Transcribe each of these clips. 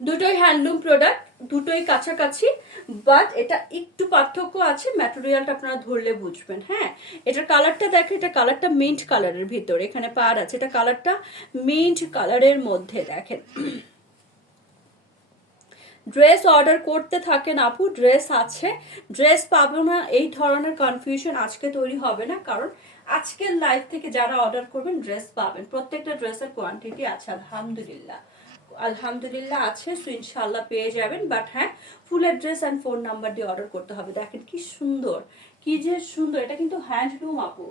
দুটোই handloom product দুটোই কাছাকাছি বাট এটা একটু পার্থক্য আছে ম্যাটেরিয়ালটা আপনারা ধরলে বুঝবেন হ্যাঁ? এটার কালারটা দেখো, এটা কালারটা মিন্ট কালারের ভিতরে, এখানে পার আছে, এটা কালারটা মিন্ট কালারের মধ্যে দেখেন। ড্রেস অর্ডার করতে থাকেন আপু ড্রেস আছে। ড্রেস পাবো না, এই ধরনের কনফিউশন আজকে তৈরি হবে না, কারণ আজকের লাইভ থেকে যারা অর্ডার করবেন ড্রেস পাবেন। প্রত্যেকটা ড্রেসের কোয়ান্টিটি আছে, আলহামদুলিল্লাহ। আলহামদুলিল্লাহ আছে সো ইনশাল্লাহ পেয়ে যাবেন। বাট হ্যাঁ full address and phone number দিয়ে অর্ডার করতে হবে। দেখেন কি সুন্দর, কি যে সুন্দর। এটা কিন্তু হ্যান্ডলুম আপু।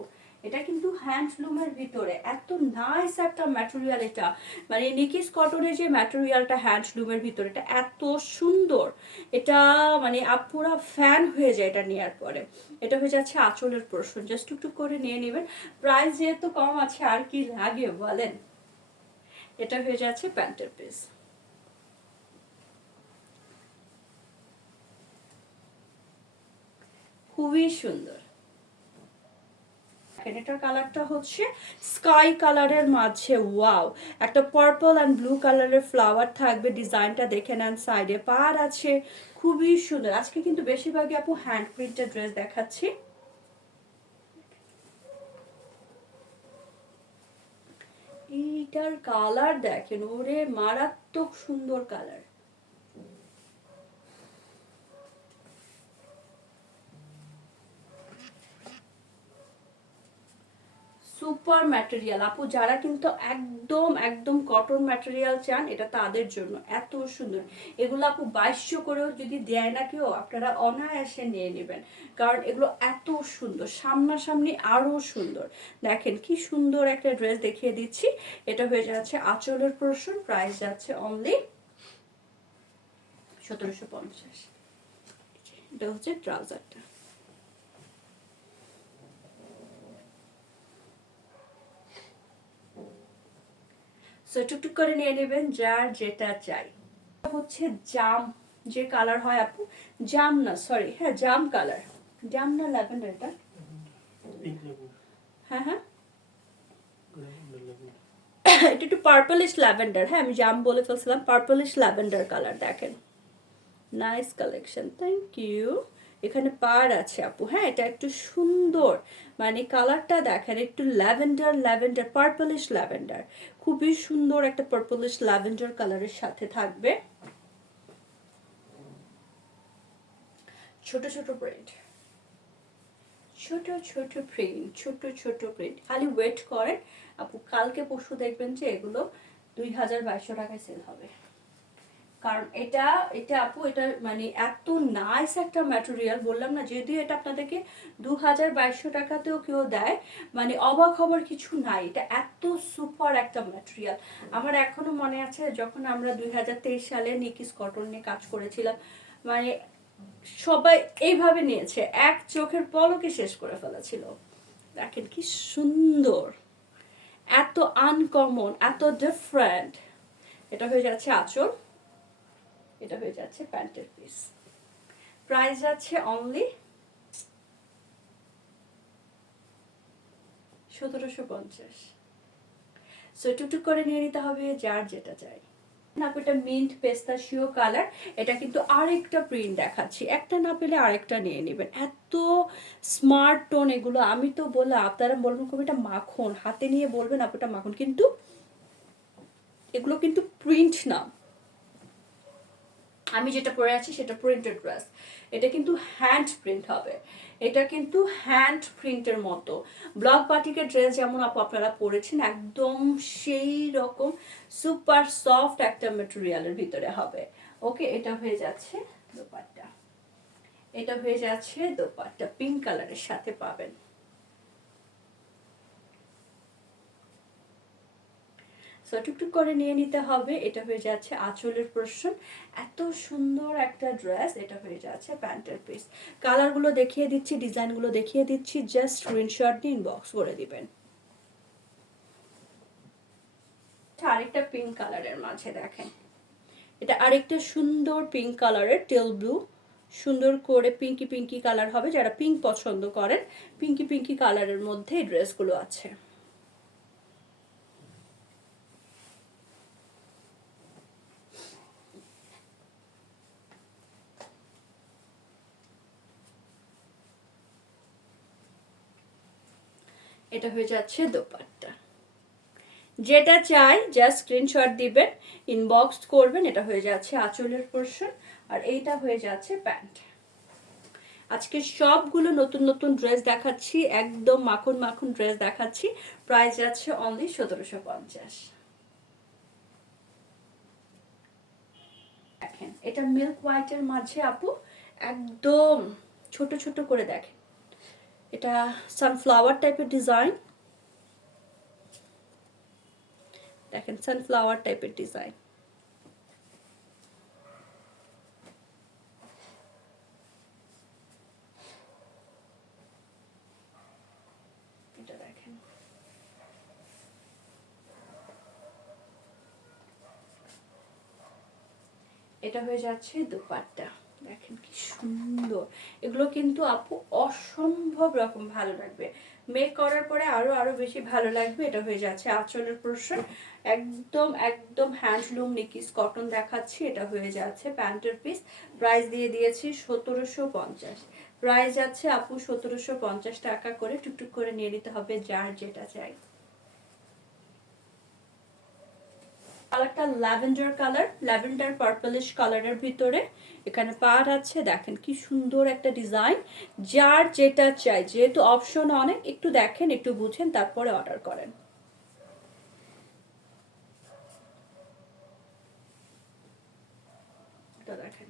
এটা কিন্তু হ্যান্ডলুমের ভিতরে এত নাইস একটা ম্যাটেরিয়াল এটা। মানে নিকিস কটনের যে ম্যাটেরিয়ালটা হ্যান্ডলুমের ভিতরে, এটা এত সুন্দর। এটা মানে আপুরা ফ্যান হয়ে যায় এটা নেওয়ার পরে। এটা হয়ে যাচ্ছে আঁচলের প্রশ্ন জাস্ট টুকটুক করে নিয়ে নেবেন। প্রাইস যেহেতু কম আছে, আর কি লাগে বলেন? এটা হয়ে যাচ্ছে প্যান্টের পিস খুবই সুন্দর। এটার কালারটা হচ্ছে স্কাই কালারের মাঝে, ওয়াও! একটা পার্পল অ্যান্ড ব্লু কালারের ফ্লাওয়ার থাকবে, ডিজাইনটা দেখে নেন সাইডে পার আছে। খুবই সুন্দর। আজকে কিন্তু বেশিরভাগই আপু হ্যান্ড প্রিন্টেড ড্রেস দেখাচ্ছি। এইটার কালার দেখেন ওরে মারাত্মক সুন্দর কালার সুপার ম্যাটেরিয়াল আপু, যারা কিন্তু একদম একদম কটন ম্যাটেরিয়াল চান, এটা তাদের জন্য। এত সুন্দর। এগুলো আপু বাইশশো করেও যদি দেয় না কেউ, আপনারা অনায়াসে নিয়ে নেবেন। কারণ এগুলো এত সুন্দর, সামনাসামনি আরও সুন্দর। দেখেন কি সুন্দর একটা ড্রেস দেখিয়ে দিচ্ছি। এটা হয়ে যাচ্ছে আঁচলের প্রশ্ন প্রাইস যাচ্ছে অনলি সতেরোশো পঞ্চাশ। এটা হচ্ছে ট্রাউজারটা সো টুকটুক করে নিয়ে নেবেন যার যেটা চাই। হচ্ছে জাম যে কালার হয় আপু জাম না সরি হ্যাঁ জাম কালার জাম না ল্যাভেন্ডার এটা হ্যাঁ হ্যাঁ। এটা একটু পার্পলিশ ল্যাভেন্ডার হ্যাঁ আমি জাম বলে ফেলছিলাম পার্পলিশ ল্যাভেন্ডার কালার দেখেন। নাইস কালেকশন থ্যাংক ইউ এখানে পার আছে আপু। হ্যাঁ এটা একটু সুন্দর। মানে কালারটা দেখেন, একটু ল্যাভেন্ডার ল্যাভেন্ডার, পার্পলিশ ল্যাভেন্ডার। খুবই সুন্দর একটা পার্পলিশ ল্যাভেন্ডার কালারের সাথে থাকবে। ছোট ছোট প্রিন্ট ছোট ছোট প্রিন্ট ছোট ছোট প্রিন্ট খালি ওয়েট করেন। আপু, কালকে পরশু দেখবেন যে এগুলো দুই হাজার বাইশশো টাকায় সেল হবে। কারণ এটা এটা আপু, এটা মানে এত নাইস একটা ম্যাটেরিয়াল বললাম না যদি এটা আপনাদেরকে দু হাজার বাইশশো টাকাতেও কেউ দেয় মানে অবাক হবার কিছু নাই, এটা এত সুপার একটা ম্যাটেরিয়াল আমার এখনও মনে আছে যখন আমরা দুই হাজার তেইশ সালে নিকিস কটন নিয়ে কাজ করেছিলাম মানে সবাই এইভাবে নিয়েছে, এক চোখের পলকে শেষ করে ফেলেছিল। দেখেন কি সুন্দর, এত আনকমন এত ডিফারেন্ট এটা হয়ে যাচ্ছে আঁচল। এটা হয়ে যাচ্ছে প্যান্টের পিস প্রাইস যাচ্ছে অনলি সতেরোশো পঞ্চাশ। সো করে নিয়ে নিতে হবে যার যেটা চাই। না এটা মিন্ট পেস্তাশিও কালার এটা কিন্তু আরেকটা প্রিন্ট দেখাচ্ছি। একটা না পেলে আরেকটা নিয়ে নেবেন। এত স্মার্ট টোন এগুলো। আমি তো বললাম, আপনারা বলবেন খুব এটা মাখন। হাতে নিয়ে বলবেন, আপনার মাখন। কিন্তু এগুলো কিন্তু প্রিন্ট না। আমি যেটা পরে আছি সেটা প্রিন্টেড ড্রেস এটা কিন্তু হ্যান্ড প্রিন্ট হবে। এটা কিন্তু হ্যান্ড প্রিন্টের মতো। ব্লক বাটিকের ড্রেস যেমন আপু আপনারা পরেছেন, একদম সেই রকম সুপার সফট একটা মেটেরিয়ালের ভিতরে হবে। ওকে এটা হয়ে যাচ্ছে দোপাট্টা। এটা হয়ে যাচ্ছে দোপাট্টা। পিঙ্ক কালারের সাথে পাবেন। সো টুকটুক করে নিয়ে নিতে হবে। এটা হয়ে যাচ্ছে আঁচলের প্রশ্ন। এত সুন্দর একটা ড্রেস এটা হয়ে যাচ্ছে প্যান্টের পিস কালারগুলো দেখিয়ে দিচ্ছি ডিজাইনগুলো দেখিয়ে দিচ্ছি। জাস্ট স্ক্রিনশট দিয়ে ইনবক্স করে দিবেন। আরেকটা পিঙ্ক কালারের মাঝে দেখেন। এটা আরেকটা সুন্দর পিঙ্ক কালারের টেল ব্লু সুন্দর করে পিঙ্কি পিঙ্কি কালার হবে। যারা পিঙ্ক পছন্দ করেন পিঙ্কি পিঙ্কি কালারের মধ্যে এই ড্রেসগুলো আছে। এটা হয়ে যাচ্ছে দোপাট্টা। যেটা চাই জাস্ট স্ক্রিনশট দিবেন ইনবক্স করবেন, এটা হয়ে যাচ্ছে আঁচলের পোর্শন আর এইটা হয়ে যাচ্ছে প্যান্ট আজকে সবগুলো নতুন নতুন ড্রেস দেখাচ্ছি, একদম মাখন মাখন ড্রেস দেখাচ্ছি প্রাইস যাচ্ছে অনলি সতেরোশো পঞ্চাশ। দেখেন, এটা মিল্ক হোয়াইটের মাঝে আপু, একদম ছোট ছোট করে দেখেন। এটা সানফ্লাওয়ার টাইপের ডিজাইন দেখেন সানফ্লাওয়ার টাইপের ডিজাইন এটা হয়ে যাচ্ছে দুপাট্টা। দেখেন এগুলো কিন্তু আপু অসম্ভব রকম ভালো লাগবে। মেক করার পরে আরও আরও বেশি ভালো লাগবে, এটা হয়ে যাচ্ছে আঁচলের পোর্শন। একদম একদম হ্যান্ডলুম নিকিস কটন দেখাচ্ছি, এটা হয়ে যাচ্ছে প্যান্টের পিস প্রাইস দিয়ে দিয়েছি সতেরোশো পঞ্চাশ। প্রাইস যাচ্ছে আপু সতেরোশো পঞ্চাশ টাকা করে, টুকটুক করে নিয়ে নিতে হবে যার যেটা চাই। কালারটা ল্যাভেন্ডার কালার, ল্যাভেন্ডার পার্পলিশ কালারের ভিতরে। এখানে পার আছে, দেখেন কি সুন্দর একটা ডিজাইন। যার যেটা চাই, যেহেতু অপশন অনেক, একটু দেখেন, একটু বুঝেন, তারপরে অর্ডার করেন এটা দেখেন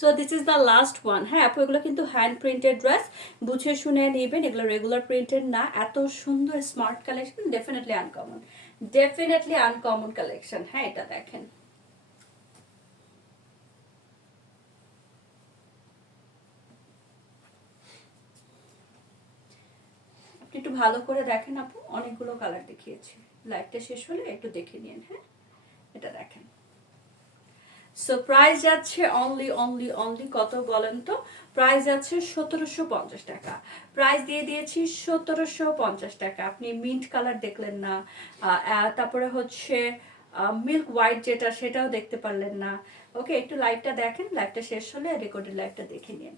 so this is the last one হ্যাঁ আপু, এগুলো কিন্তু হ্যান্ড প্রিন্টেড ড্রেস বুঝে শুনে নেবেন, এগুলো রেগুলার প্রিন্টেড না। এত সুন্দর smart collection definitely uncommon definitely uncommon collection হ্যাঁ এটা দেখেন। আপনি একটু ভালো করে দেখেন আপু, অনেকগুলো কালার দেখিয়েছি। লাইটটা শেষ হলে একটু দেখে নিন হ্যাঁ? এটা দেখেন। সো প্রাইস যাচ্ছে অনলি অনলি অনলি কত বলেন তো? প্রাইস যাচ্ছে সতেরোশো পঞ্চাশ টাকা। প্রাইস দিয়ে দিয়েছি সতেরোশো পঞ্চাশ টাকা। আপনি মিন্ট কালার দেখলেন না। তারপরে হচ্ছে মিল্ক হোয়াইট যেটা, সেটাও দেখতে পারলেন না। ওকে একটু লাইটটা দেখেন। লাইটটা শেষ হলে রেকর্ডের লাইটটা দেখে নিন।